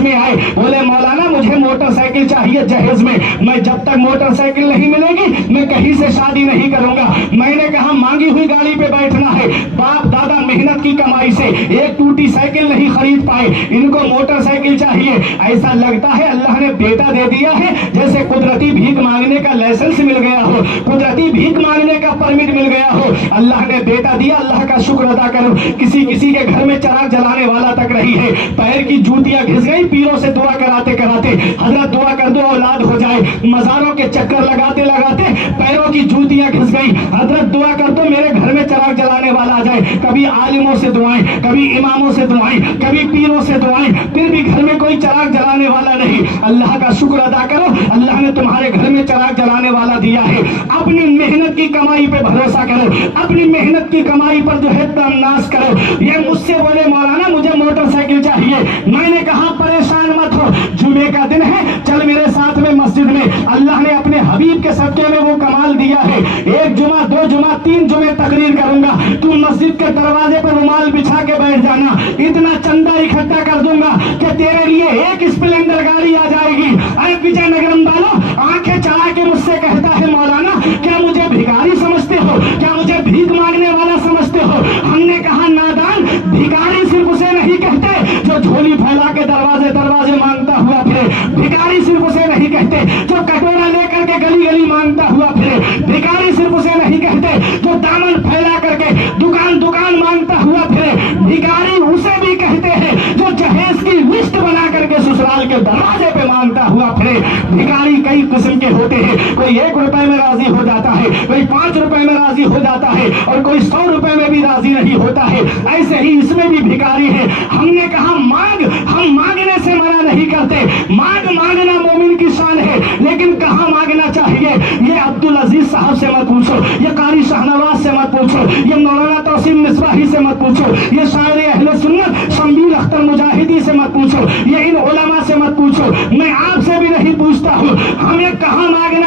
में आए, बोले मौलाना मुझे मोटरसाइकिल चाहिए जहेज में, मैं जब तक मोटरसाइकिल नहीं मिलेगी मैं कहीं से शादी नहीं करूंगा। मैंने कहा मांगी हुई गाड़ी पे बैठना है, बाप दादा मेहनत की कमाई से एक टूटी साइकिल नहीं खरीद पाए, इनको मोटरसाइकिल चाहिए। ऐसा लगता है अल्लाह ने बेटा दे दिया है जैसे कुदरती भीख मांगने का लाइसेंस मिल गया हो, कुदरती भीख मांगने का परमिट मिल गया हो। अल्लाह ने बेटा दिया, अल्लाह का शुक्र अदा करो। किसी किसी के घर में चिराग जलाने वाला तक रही है, पैर की जूतियां घिस गई, पीरों से दुआ कराते कराते, हजरत दुआ कर दो औलाद हो जाए, मजारों के चक्कर लगाते लगाते पैरों की जूतियां घिस गई, हजरत दुआ कर दो मेरे घर में चिराग जलाने वाला आ जाए। कभी आलिमों से दुआएं, कभी इमामों से दुआएं, कभी पीरों से दुआएं, फिर भी घर में कोई चिराग जलाने वाला नहीं। अल्लाह का शुक्र अदा करो, अल्लाह ने तुम्हारे घर में चिराग जलाने वाला दिया है। अपनी मेहनत की कमाई पे भरोसा करो, अपनी मेहनत की कमाई पर जो है तमन्नास करो। ये मुझसे बोले मौलाना मुझे मोटरसाइकिल चाहिए, मैंने कहा परेशान मत हो, जुमे का दिन है, चल मेरे साथ में मस्जिद में। अल्लाह ने अपने हबीब के सदके में वो कमाल दिया है, एक जुमा, दो जुमा, 3 जुमे तकरीर करूंगा, तू मस्जिद के दरवाजे पर रुमाल बिछा के बैठ जाना, इतना चंदा इकट्ठा कर दूंगा कि तेरे लिए एक स्प्लेंडर गाड़ी आ जाएगी। अरे विजयनगरम वालों आंखें चढ़ा के मुझसे कहता है मौलाना क्या मुझे भिखारी समझते हो, क्या मुझे भीख मांगने वाला समझते हो? हमने कहा नादान, भिखारी सिर्फ उसे नहीं कहते जो झोली फैला के दरवाजे दरवाजे मांगता हुआ फिरे, भिखारी सिर्फ उसे नहीं कहते जो कटोरा लेकर के गली गली मांगता हुआ फिरे, भिखारी सिर्फ उसे नहीं कहते जो दामन फैला करके दुकान दुकान मांगता हुआ फिरे, भिखारी उसे भी कहते हैं जो जहेज की लिस्ट बना करके ससुराल के दरवाजे पे मांगता हुआ फिरे। भिखारी कई किस्म के होते हैं, कोई 1 रुपए में राजी हो जाता है, कोई 5 रुपए में राजी हो जाता है और कोई 100 रुपए में भी राजी नहीं होता है। ऐसे ही इसमें भी भिखारी है। हमने कहा मांग, हम मांगने से मना नहीं करते, मांगना मोमिन की शान है, लेकिन कहाँ मांगना चाहिए ये अब्दुल अजीज साहब से मत पूछो, ये कारी शाहनवाज से मत पूछो, ये मौलाना तौसीम मिसबाही से मत पूछो, ये शायर अहले सुन्नत शम्बील अख्तर मुजाहिदी से मत पूछो, ये इन उलमा से मत पूछो, मैं आपसे भी नहीं पूछता हूँ हमें कहाँ मांगना